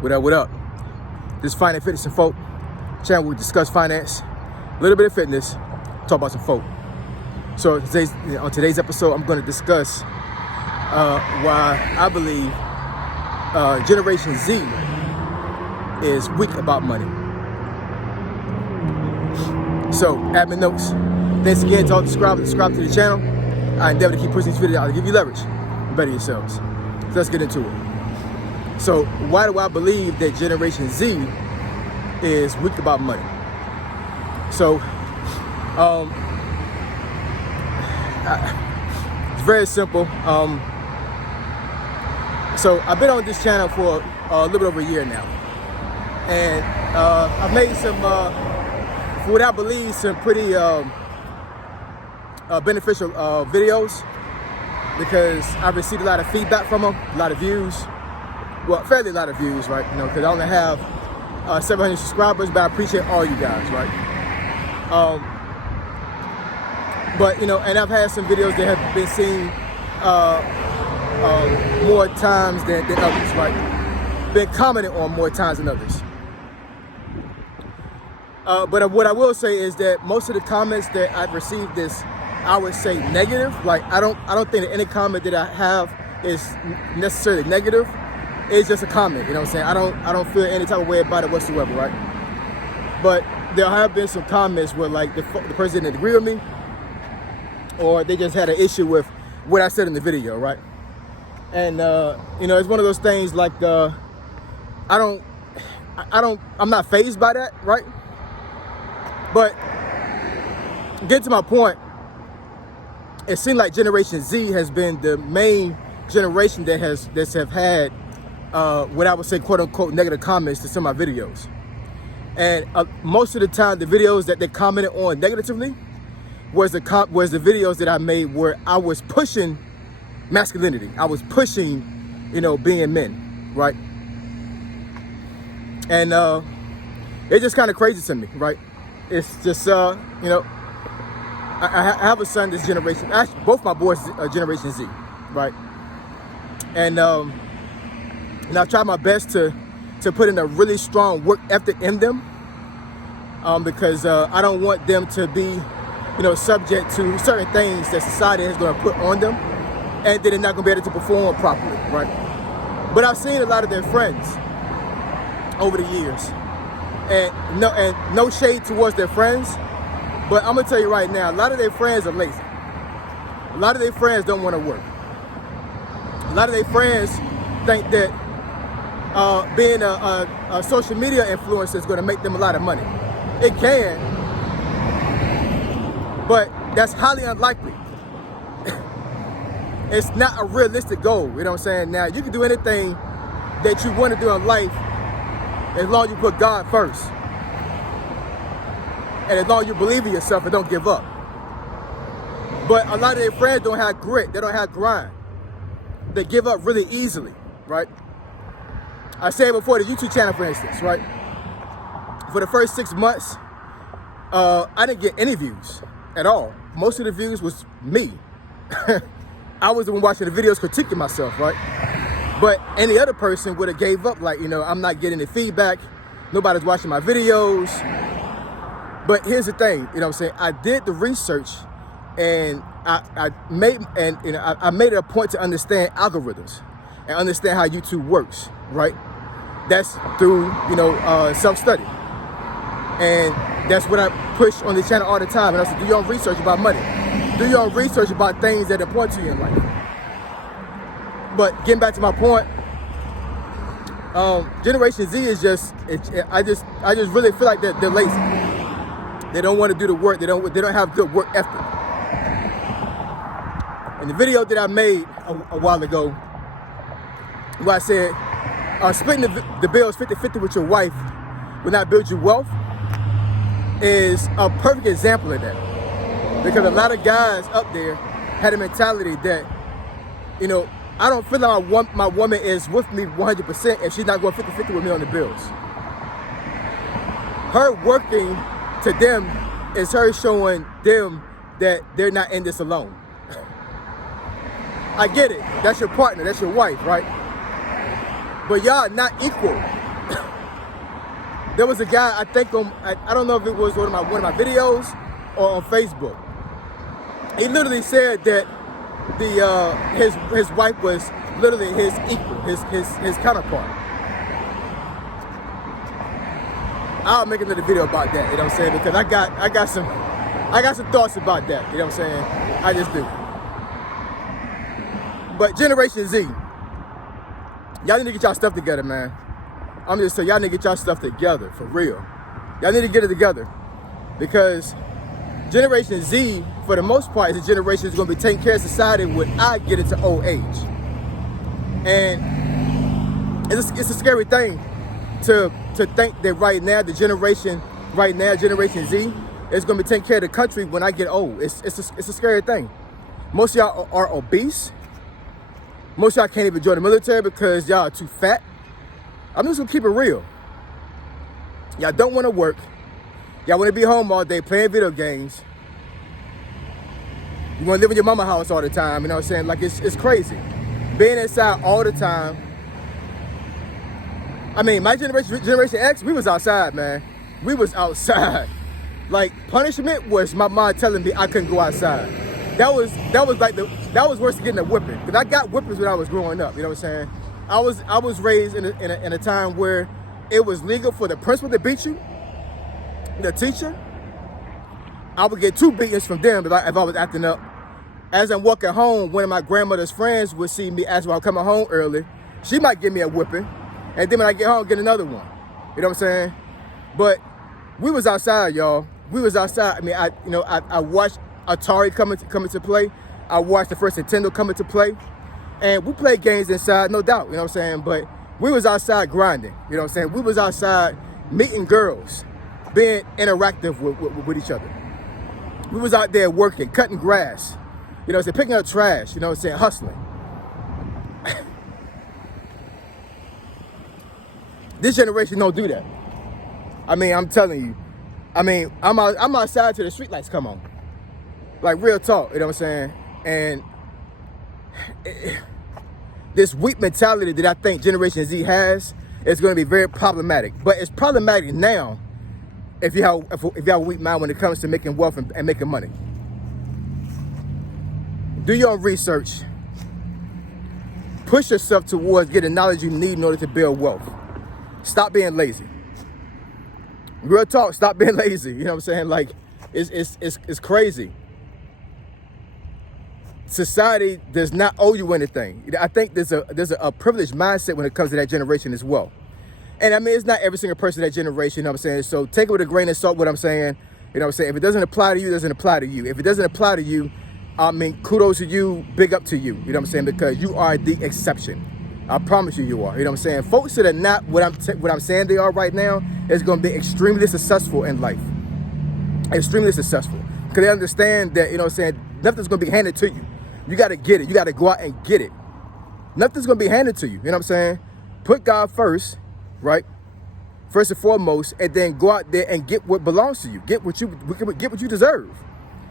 What up, what up? This is Finance, Fitness, and Folk channel where we discuss finance, a little bit of fitness, talk about some folk. So on today's episode, I'm going to discuss why I believe Generation Z is weak about money. So, admin notes. Thanks again to all subscribe to the channel. I endeavor to keep pushing these videos out to give you leverage. Better yourselves. So let's get into it. So why do I believe that Generation Z is weak about money? So it's very simple. So I've been on this channel for a little bit over a year now, and I've made some, for what I believe, some pretty beneficial videos, because I've received a lot of feedback from them, a lot of views. Well, fairly a lot of views, right? You know, because I only have 700 subscribers, but I appreciate all you guys, right? But you know, and I've had some videos that have been seen more times than others, right? Been commented on more times than others. But what I will say is that most of the comments that I've received is, I would say, negative. Like I don't think that any comment that I have is necessarily negative. It's just a comment, you know what I'm saying? I don't feel any type of way about it whatsoever, right? But there have been some comments where like the person didn't agree with me, or they just had an issue with what I said in the video, right? And you know, it's one of those things like I'm not fazed by that, right? But get to my point, it seems like Generation Z has been the main generation that have had what I would say, quote unquote, negative comments to some of my videos. And most of the time, the videos that they commented on negatively was the videos that I made where I was pushing masculinity. I was pushing, you know, being men, right? And it's just kind of crazy to me, right? It's just, you know, I have a son this generation. Actually, both my boys are Generation Z, right? And I've tried my best to put in a really strong work ethic in them, because I don't want them to be, you know, subject to certain things that society is going to put on them, and they're not going to be able to perform properly, right? But I've seen a lot of their friends over the years, and no shade towards their friends, but I'm gonna tell you right now, a lot of their friends are lazy. A lot of their friends don't want to work. A lot of their friends think that being a social media influencer is going to make them a lot of money. It can, but that's highly unlikely. It's not a realistic goal, you know what I'm saying? Now, you can do anything that you want to do in life as long as you put God first. And as long as you believe in yourself and don't give up. But a lot of their friends don't have grit, they don't have grind. They give up really easily, right? I said before, the YouTube channel, for instance, right? For the first 6 months, I didn't get any views at all. Most of the views was me. I was the one watching the videos critiquing myself, right? But any other person would have gave up, like, you know, I'm not getting the feedback. Nobody's watching my videos. But here's the thing, you know what I'm saying? I did the research, and I made it a point to understand algorithms and understand how YouTube works, right? That's through, you know, self-study. And that's what I push on the channel all the time. And I said, do your own research about money. Do your own research about things that are important to you in life. But getting back to my point, Generation Z is just, I just really feel like they're lazy. They don't want to do the work. They don't have good work ethic. In the video that I made a while ago, where I said, splitting the bills 50-50 with your wife will not build you wealth, is a perfect example of that. Because a lot of guys up there had a mentality that, you know, I don't feel like my woman is with me 100% if she's not going 50-50 with me on the bills. Her working to them is her showing them that they're not in this alone. I get it. That's your partner. That's your wife, right? But y'all are not equal. There was a guy, I think I don't know if it was one of my videos or on Facebook. He literally said that his wife was literally his equal, his counterpart. I'll make another video about that, you know what I'm saying? Because I got some thoughts about that, you know what I'm saying? I just do. But Generation Z, y'all need to get y'all stuff together, man. I'm just saying, y'all need to get y'all stuff together, for real. Y'all need to get it together. Because Generation Z, for the most part, is a generation that's going to be taking care of society when I get into old age. And it's a scary thing to think that right now, Generation Z, is going to be taking care of the country when I get old. It's a scary thing. Most of y'all are obese. Most of y'all can't even join the military because y'all are too fat. I'm just gonna keep it real. Y'all don't want to work. Y'all want to be home all day playing video games. You want to live in your mama's house all the time. You know what I'm saying? Like, it's crazy. Being inside all the time. I mean, my Generation X, we was outside, man. We was outside. Like, punishment was my mom telling me I couldn't go outside. That was worse than getting a whipping. Because I got whippings when I was growing up. You know what I'm saying? I was raised in a time where it was legal for the principal to beat you, the teacher. I would get 2 beatings from them if I was acting up. As I'm walking home, one of my grandmother's friends would see me as I'm coming home early. She might give me a whipping, and then when I get home, get another one. You know what I'm saying? But we was outside, y'all. We was outside. I mean, I watched Atari come into play. I watched the first Nintendo come into play. And we played games inside, no doubt, you know what I'm saying? But we was outside grinding, you know what I'm saying? We was outside meeting girls, being interactive with each other. We was out there working, cutting grass, you know what I'm saying? Picking up trash, you know what I'm saying? Hustling. This generation don't do that. I mean, I'm telling you. I mean, I'm outside till the streetlights come on. Like, real talk, you know what I'm saying? And this weak mentality that I think Generation Z has is going to be very problematic. But it's problematic now if you have a weak mind when it comes to making wealth and making money. Do your own research. Push yourself towards getting knowledge you need in order to build wealth. Stop being lazy. Real talk, stop being lazy. You know what I'm saying? Like, it's crazy. Society does not owe you anything. I think there's a privileged mindset when it comes to that generation as well. And I mean, it's not every single person in that generation, you know what I'm saying? So take it with a grain of salt what I'm saying. You know what I'm saying? If it doesn't apply to you, it doesn't apply to you. If it doesn't apply to you, I mean, kudos to you, big up to you. You know what I'm saying? Because you are the exception. I promise you are. You know what I'm saying? Folks that are not what I'm saying they are right now is going to be extremely successful in life. Extremely successful. Because they understand that, you know what I'm saying, nothing's going to be handed to you. You got to get it. You got to go out and get it. Nothing's going to be handed to you. You know what I'm saying? Put God first, right? First and foremost, and then go out there and get what belongs to you. Get what you deserve.